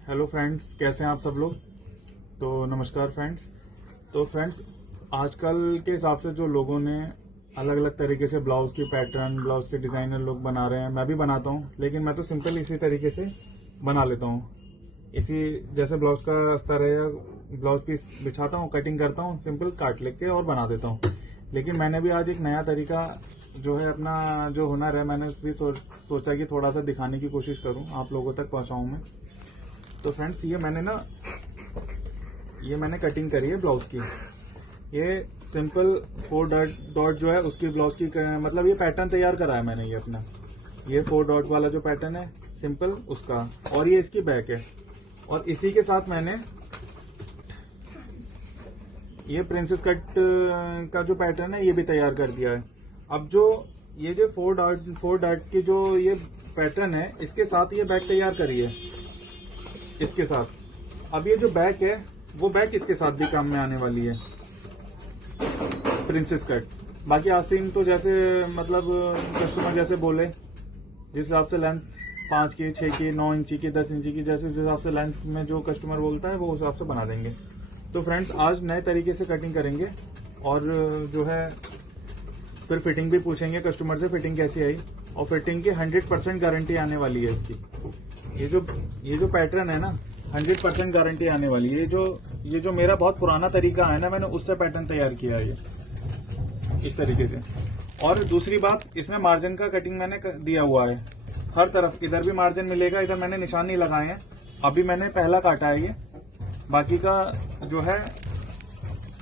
Hello friends, कैसे हैं आप सब लोग। तो नमस्कार फ्रेंड्स। तो फ्रेंड्स, आजकल के हिसाब से जो लोगों ने अलग अलग तरीके से ब्लाउज की पैटर्न, ब्लाउज के डिजाइनर लोग बना रहे हैं, मैं भी बनाता हूं, लेकिन मैं तो सिंपल इसी तरीके से बना लेता हूं। इसी जैसे ब्लाउज का अस्तर है या ब्लाउज पीस बिछाता हूं, कटिंग करता हूं, सिंपल काट लेके और बना देता हूं। लेकिन मैंने भी आज एक नया तरीका जो है, अपना जो हुनर है, मैंने भी सोचा कि थोड़ा सा दिखाने की कोशिश करूं, आप लोगों तक पहुंचाऊं मैं। तो फ्रेंड्स, ये मैंने कटिंग करी है ब्लाउज की। ये सिंपल 4 डॉट जो है उसकी ब्लाउज की मतलब ये पैटर्न तैयार करा है मैंने। ये 4 डॉट वाला जो पैटर्न है सिंपल उसका, और ये इसकी बैक है। और इसी के साथ मैंने ये प्रिंसेस कट का जो पैटर्न है ये भी तैयार कर दिया है। अब ये जो 4 डॉट की जो ये पैटर्न है, इसके साथ ये बैक तैयार करी है इसके साथ। अब ये जो बैक है वो बैक इसके साथ भी काम में आने वाली है, प्रिंसेस कट। बाकी आस्तीन तो जैसे मतलब कस्टमर जैसे बोले, जिस हिसाब से लेंथ 5 की, 6 की, 9 इंची की, 10 इंची की, जैसे जिस हिसाब से लेंथ में जो कस्टमर बोलता है वो हिसाब से बना देंगे। तो फ्रेंड्स, आज नए तरीके से कटिंग करेंगे और जो है फिर फिटिंग भी पूछेंगे कस्टमर से, फिटिंग कैसी आई। और फिटिंग की 100% गारंटी आने वाली है इसकी। ये जो पैटर्न है ना, 100% गारंटी आने वाली है। ये जो मेरा बहुत पुराना तरीका है ना, मैंने उससे पैटर्न तैयार किया है ये इस तरीके से। और दूसरी बात, इसमें मार्जिन का कटिंग मैंने दिया हुआ है हर तरफ। इधर भी मार्जिन मिलेगा, इधर मैंने निशान नहीं लगाए हैं, अभी मैंने पहला काटा है ये। बाकी का जो है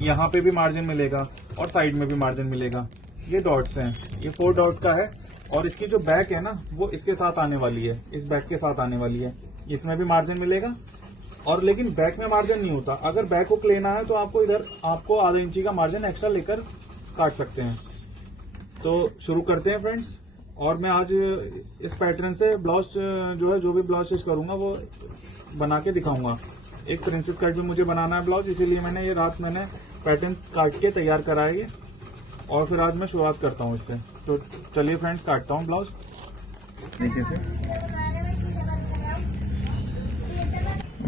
यहाँ पे भी मार्जिन मिलेगा और साइड में भी मार्जिन मिलेगा। ये डॉट्स हैं, ये 4 डॉट का है। और इसकी जो बैक है ना, वो इसके साथ आने वाली है, इस बैक के साथ आने वाली है। इसमें भी मार्जिन मिलेगा। और लेकिन बैक में मार्जिन नहीं होता। अगर बैक हुक लेना है तो आपको आधा इंची का मार्जिन एक्स्ट्रा लेकर काट सकते हैं। तो शुरू करते हैं फ्रेंड्स। और मैं आज इस पैटर्न से ब्लाउज जो भी ब्लाउज स्टिच करूंगा वो बना के दिखाऊंगा। एक प्रिंसेस कट भी मुझे बनाना है ब्लाउज, इसीलिए मैंने ये रात मैंने पैटर्न काट के तैयार करा है ये। और फिर आज मैं शुरुआत करता हूँ इससे। तो चलिए फ्रेंड्स, काटता हूँ ब्लाउज तरीके से।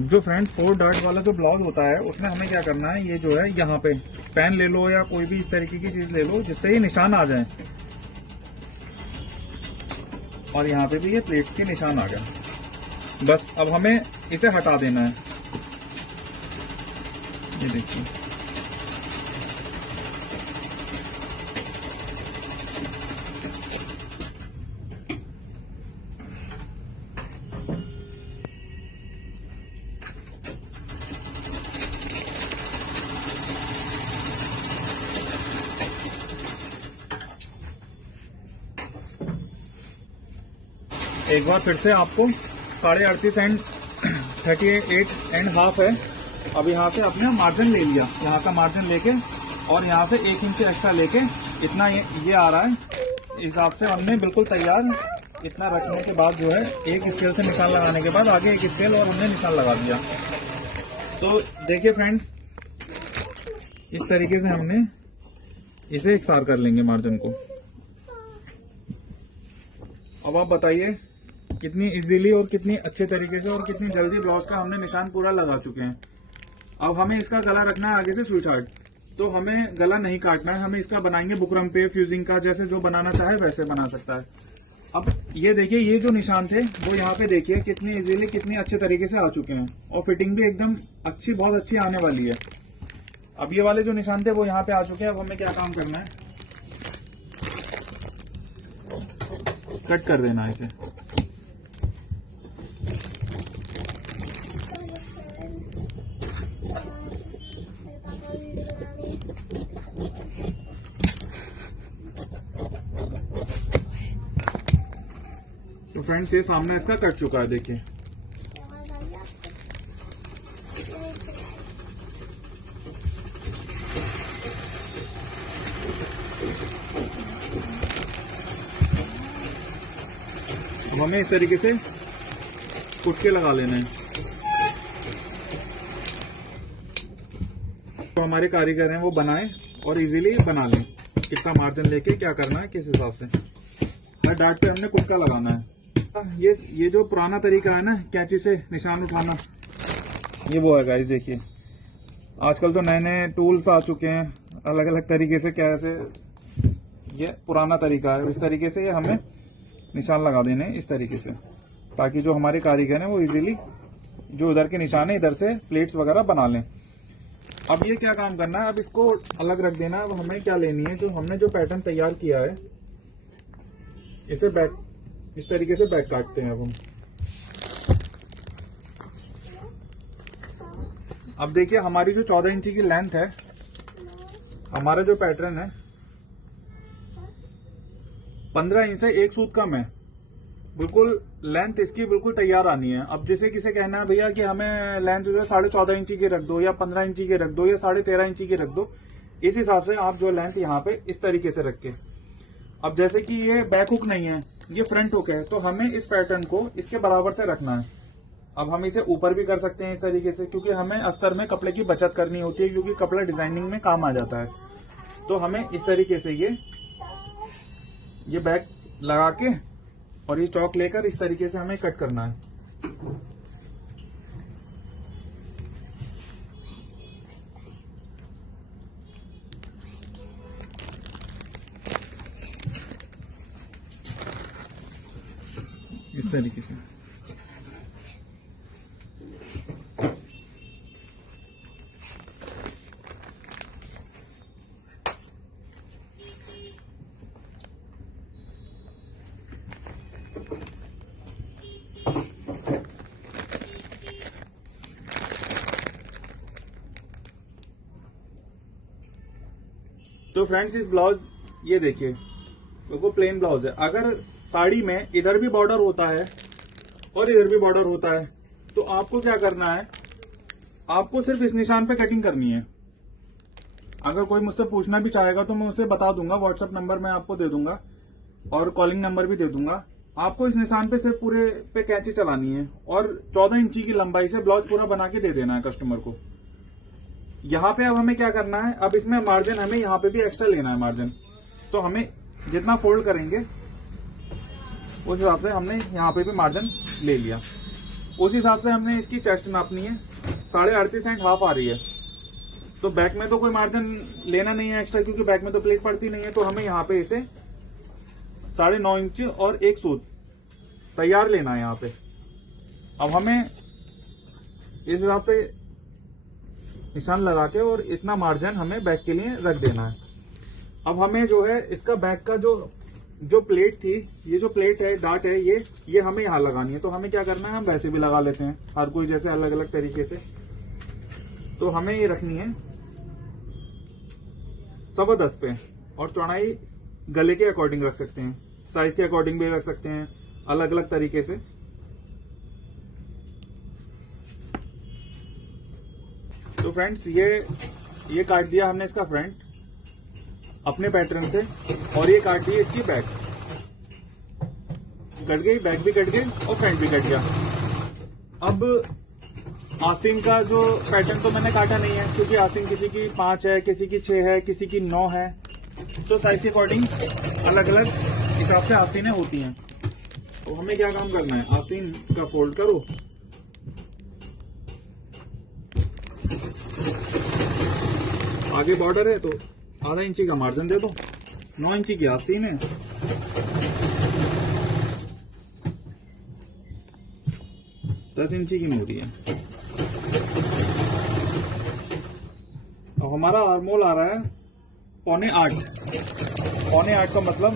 जो फ्रेंड्स 4 डॉट वाला जो ब्लाउज होता है, उसमें हमें क्या करना है, ये जो है यहाँ पे पेन ले लो या कोई भी इस तरीके की चीज ले लो जिससे ये निशान आ जाए। और यहाँ पे भी ये प्लेट के निशान आ गए। बस अब हमें इसे हटा देना है। ये देखिए, एक बार फिर से आपको 38.5 एंड 38.5 है। अब यहाँ से अपने मार्जिन ले लिया, यहाँ का मार्जिन लेके और यहाँ से 1 इंच एक्स्ट्रा लेके इतना ये आ रहा है। इस हिसाब से हमने बिल्कुल तैयार इतना रखने के बाद जो है एक स्केल से निशान लगाने के बाद आगे एक स्केल और हमने निशान लगा दिया। तो देखिए फ्रेंड्स, इस तरीके से हमने इसे इकसार कर लेंगे मार्जिन को। अब आप बताइए कितनी इजीली और कितनी अच्छे तरीके से और कितनी जल्दी ब्लाउज का हमने निशान पूरा लगा चुके हैं। अब हमें इसका गला रखना है आगे से स्वीट हार्ट। तो हमें गला नहीं काटना है, हमें इसका बनाएंगे बुकरम पे, फ्यूजिंग का, जैसे जो बनाना चाहे वैसे बना सकता है। अब ये देखिए, ये जो निशान थे वो यहाँ पे देखिए कितनी इजीली, कितनी अच्छे तरीके से आ चुके हैं। और फिटिंग भी एकदम अच्छी, बहुत अच्छी आने वाली है। अब ये वाले जो निशान थे वो यहाँ पे आ चुके हैं। अब हमें क्या काम करना है, कट कर देना है इसे। तो फ्रेंड्स, ये सामने इसका कट चुका है, देखिए। अब हमें इस तरीके से कुटके लगा लेना है। तो हमारे कारीगर हैं वो बनाए और इजीली बना लें। कितना मार्जिन लेके क्या करना है, किस हिसाब से हर डाट पे हमने कुटका लगाना है। ये जो पुराना तरीका है ना कैंची से निशान उठाना, ये वो है गाइस। देखिए आजकल तो नए नए टूल्स आ चुके हैं अलग अलग तरीके से, कैसे ये पुराना तरीका है। इस तरीके से ये हमें निशान लगा देने इस तरीके से, ताकि जो हमारे कारीगर हैं वो इजीली जो उधर के निशान है इधर से प्लेट्स वगैरह बना लें। अब ये क्या काम करना है, अब इसको अलग रख देना है। अब हमें क्या लेनी है, जो हमने जो पैटर्न तैयार किया है इसे बैक इस तरीके से बैक काटते हैं। अब देखिए हमारी जो 14 इंची की लेंथ है, हमारा जो पैटर्न है 15 इंच से एक सूत कम है, बिल्कुल लेंथ इसकी बिल्कुल तैयार आनी है। अब जैसे किसे कहना है भैया कि हमें लेंथ जो है 14.5 इंची की रख दो या 15 इंची की रख दो या 13.5 इंची की रख दो, इस हिसाब से आप जो लेंथ यहाँ पे इस तरीके से रख के, अब जैसे कि ये बैक हुक नहीं है, ये फ्रंट हुक है, तो हमें इस पैटर्न को इसके बराबर से रखना है। अब हम इसे ऊपर भी कर सकते हैं इस तरीके से, क्योंकि हमें अस्तर में कपड़े की बचत करनी होती है, क्योंकि कपड़ा डिजाइनिंग में काम आ जाता है। तो हमें इस तरीके से ये बैक लगा के और ये चौक लेकर इस तरीके से हमें कट करना है। इस तरीके से तो फ्रेंड्स इस ब्लाउज ये देखिए बिल्कुल प्लेन ब्लाउज है। अगर साड़ी में इधर भी बॉर्डर होता है और इधर भी बॉर्डर होता है, तो आपको क्या करना है, आपको सिर्फ इस निशान पे कटिंग करनी है। अगर कोई मुझसे पूछना भी चाहेगा तो मैं उसे बता दूंगा, व्हाट्सएप नंबर मैं आपको दे दूंगा और कॉलिंग नंबर भी दे दूंगा। आपको इस निशान पे सिर्फ पूरे पे कैंची चलानी है और 14 इंची की लंबाई से ब्लाउज पूरा बना के दे देना है कस्टमर को। यहाँ पे अब हमें क्या करना है, अब इसमें मार्जिन हमें यहाँ पे भी एक्स्ट्रा लेना है मार्जिन। तो हमें जितना फोल्ड करेंगे उस हिसाब से हमने यहाँ पे भी मार्जिन ले लिया। उस हिसाब से हमने इसकी चेस्ट नापनी है, 38.5 इंच हाफ आ रही है। तो बैक में तो कोई मार्जिन लेना नहीं है एक्स्ट्रा, क्योंकि बैक में तो प्लेट पड़ती नहीं है। तो हमें यहाँ पे इसे 9.5 इंच और एक सूत तैयार लेना है यहाँ पे। अब हमें इस हिसाब से निशान लगा के और इतना मार्जिन हमें बैक के लिए रख देना है। अब हमें जो है इसका बैक का जो प्लेट थी, ये जो प्लेट है डाट है, ये हमें यहाँ लगानी है। तो हमें क्या करना है, हम वैसे भी लगा लेते हैं हर कोई जैसे अलग अलग तरीके से। तो हमें ये रखनी है 10.25 पे, और चौड़ाई गले के अकॉर्डिंग रख सकते हैं, साइज के अकॉर्डिंग भी रख सकते हैं, अलग अलग तरीके से। तो फ्रेंड्स ये काट दिया हमने इसका फ्रंट अपने पैटर्न से, और ये काट दी इसकी बैक। कट गई, बैक भी कट गई और फ्रंट भी कट गया। अब आस्तीन का जो पैटर्न तो मैंने काटा नहीं है, क्योंकि आस्तीन किसी की 5 है, किसी की 6 है, किसी की 9 है। तो साइज के अकॉर्डिंग अलग अलग हिसाब से आस्तीनें होती हैं। तो हमें क्या काम करना है, आस्तीन का फोल्ड करो, आगे बॉर्डर है तो आधा इंची का मार्जिन दे दो, 9 इंची की आस्तीन है। दस इंची की मूरी है। अब हमारा आर्मोल आ रहा है 7.25। 7.25 का मतलब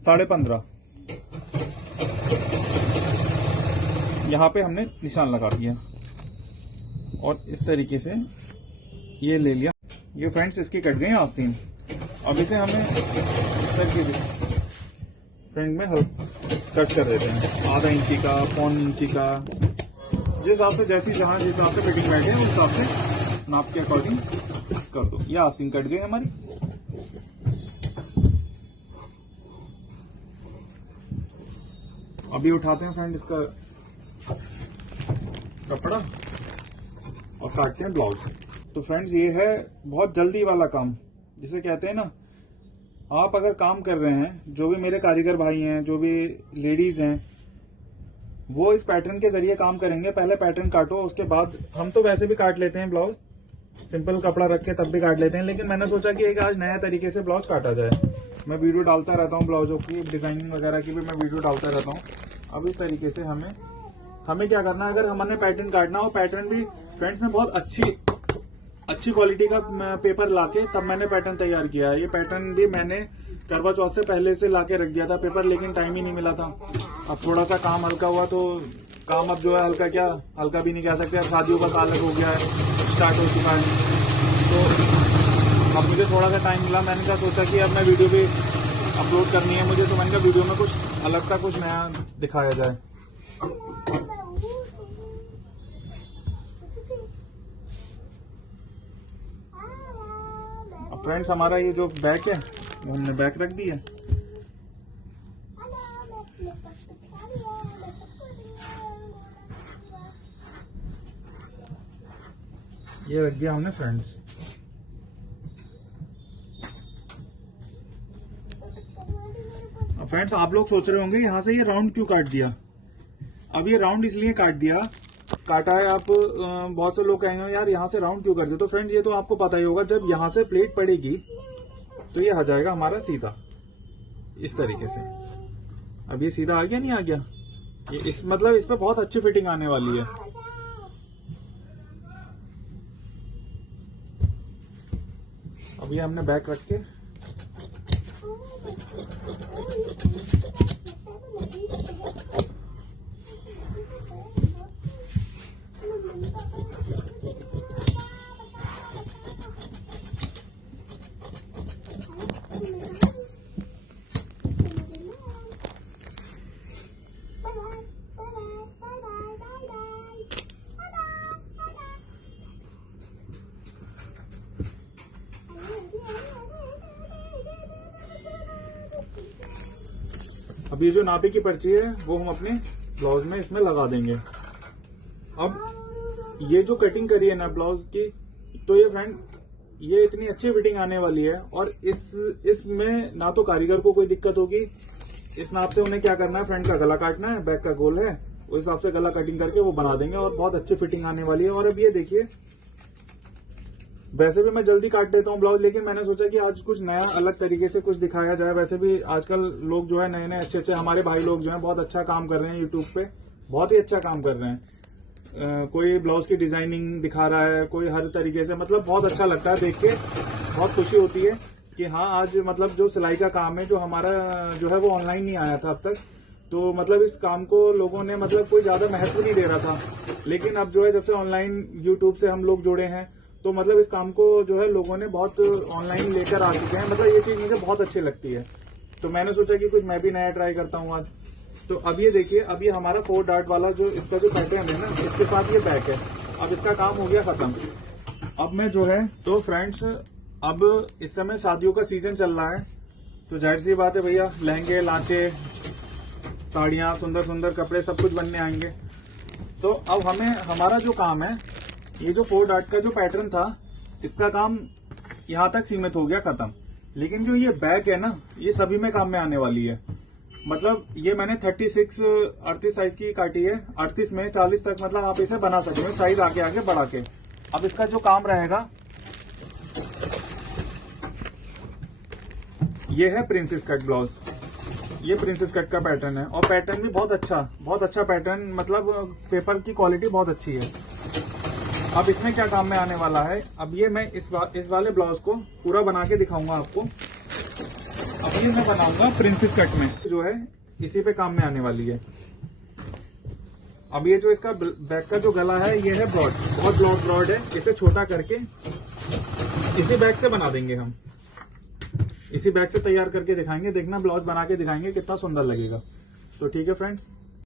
15.5। यहां पे हमने निशान लगा दिया और इस तरीके से ये ले लिया। ये फ्रेंड्स इसकी कट गई आस्तीन। अब इसे हमें फ्रंट में कट कर देते हैं, आधा इंची का, 1.25 इंची का, जिस हिसाब से जैसी जहां जिस हिसाब से फिटिंग बैठे उस हिसाब से नाप के अकॉर्डिंग कर दो। ये आस्तीन कट गई हमारी। अभी उठाते हैं फ्रेंड इसका कपड़ा और काटते हैं ब्लाउज। तो फ्रेंड्स ये है बहुत जल्दी वाला काम, जिसे कहते हैं ना, आप अगर काम कर रहे हैं, जो भी मेरे कारीगर भाई हैं, जो भी लेडीज हैं, वो इस पैटर्न के जरिए काम करेंगे। पहले पैटर्न काटो, उसके बाद हम तो वैसे भी काट लेते हैं ब्लाउज, सिंपल कपड़ा रख के तब भी काट लेते हैं, लेकिन मैंने सोचा कि एक आज नया तरीके से ब्लाउज काटा जाए। मैं वीडियो डालता रहता हूँ ब्लाउजों की डिजाइनिंग वगैरह की भी मैं वीडियो डालता रहता हूँ। अब इस तरीके से हमें क्या करना है, अगर हमने पैटर्न काटना हो, पैटर्न भी फ्रेंड्स में बहुत अच्छी क्वालिटी का पेपर लाके तब मैंने पैटर्न तैयार किया है। ये पैटर्न भी मैंने करवा चौथ से पहले से लाके रख दिया था पेपर, लेकिन टाइम ही नहीं मिला था। अब थोड़ा सा काम हल्का हुआ तो काम अब जो है हल्का भी नहीं कह सकते, अब शादियों का साल हो गया है, स्टार्ट हो चुका है, तो अब मुझे थोड़ा सा टाइम मिला। मैंने क्या सोचा कि अब मैं वीडियो भी अपलोड करनी है मुझे, तो मैंने कहा वीडियो में कुछ अलग सा कुछ नया दिखाया जाए। अब फ्रेंड्स हमारा ये जो बैक है वो हमने बैक रख दी है। ये रख दिया हमने फ्रेंड्स। फ्रेंड्स आप लोग सोच रहे होंगे यहाँ से ये राउंड क्यों काट दिया। अब ये राउंड इसलिए काटा है, आप बहुत से लोग कहेंगे यार यहाँ से राउंड क्यों कर दे। तो फ्रेंड्स ये तो आपको पता ही होगा, जब यहाँ से प्लेट पड़ेगी तो ये आ जाएगा हमारा सीधा इस तरीके से। अब ये सीधा आ गया, नहीं आ गया, ये इस पे बहुत अच्छी फिटिंग आने वाली है। अब ये हमने बैक रख के अब ये जो नापी की पर्ची है वो हम अपने ब्लाउज में इसमें लगा देंगे। अब ये जो कटिंग करी है ना ब्लाउज की, तो ये फ्रेंड ये इतनी अच्छी फिटिंग आने वाली है, और इसमें ना तो कारीगर को कोई दिक्कत होगी। इस नाप से उन्हें क्या करना है, फ्रंट का गला काटना है, बैक का गोल है, उस हिसाब से गला कटिंग करके वो बना देंगे और बहुत अच्छी फिटिंग आने वाली है। और अब ये देखिए, वैसे भी मैं जल्दी काट देता हूँ ब्लाउज, लेकिन मैंने सोचा कि आज कुछ नया अलग तरीके से कुछ दिखाया जाए। वैसे भी आजकल लोग जो है नए अच्छे हमारे भाई लोग जो है बहुत अच्छा काम कर रहे हैं यूट्यूब पे, बहुत ही अच्छा काम कर रहे हैं। कोई ब्लाउज की डिजाइनिंग दिखा रहा है, कोई हर तरीके से, बहुत अच्छा लगता है देख के, बहुत खुशी होती है कि हाँ आज जो सिलाई का काम है जो हमारा जो है वो ऑनलाइन नहीं आया था अब तक। तो इस काम को लोगों ने कोई ज्यादा महत्व नहीं दे रहा था, लेकिन अब जो है जब से ऑनलाइन यूट्यूब से हम लोग जुड़े हैं तो इस काम को जो है लोगों ने बहुत ऑनलाइन लेकर आ चुके हैं। ये चीज मुझे बहुत अच्छी लगती है, तो मैंने सोचा कि कुछ मैं भी नया ट्राई करता हूँ आज। तो अब ये देखिए, अब ये हमारा 4 डार्ट वाला जो इसका जो पैटर्न है ना, इसके साथ ये बैक है। अब इसका काम हो गया खत्म। अब मैं जो है तो फ्रेंड्स, अब इस समय शादियों का सीजन चल रहा है, तो जाहिर सी बात है भैया, लहंगे, लांचे, साड़ियां, सुंदर सुंदर कपड़े सब कुछ बनने आएंगे। तो अब हमारा जो काम है, ये जो 4 डार्ट का जो पैटर्न था, इसका काम यहाँ तक सीमित हो गया, खत्म। लेकिन जो ये बैक है ना, ये सभी में काम में आने वाली है। ये मैंने 38 साइज की काटी है, 38 में 40 तक आप इसे बना सकते हो, साइज आगे बढ़ा के। अब इसका जो काम रहेगा, ये है प्रिंसेस कट ब्लाउज। ये प्रिंसेस कट का पैटर्न है, और पैटर्न भी बहुत अच्छा पैटर्न, पेपर की क्वालिटी बहुत अच्छी है। अब इसमें क्या काम में आने वाला है, अब ये मैं इस वाले ब्लाउज को पूरा बना के दिखाऊंगा आपको। अब ये मैं बनाऊंगा प्रिंसेस कट में, जो है इसी पे काम में आने वाली है। अब ये जो इसका बैक का जो गला है, ये है ब्रॉड, बहुत ब्रॉड है। इसे छोटा करके इसी बैक से बना देंगे हम, इसी बैक से तैयार करके दिखाएंगे। देखना, ब्लाउज बना के दिखाएंगे, कितना सुंदर लगेगा। तो ठीक है फ्रेंड्स।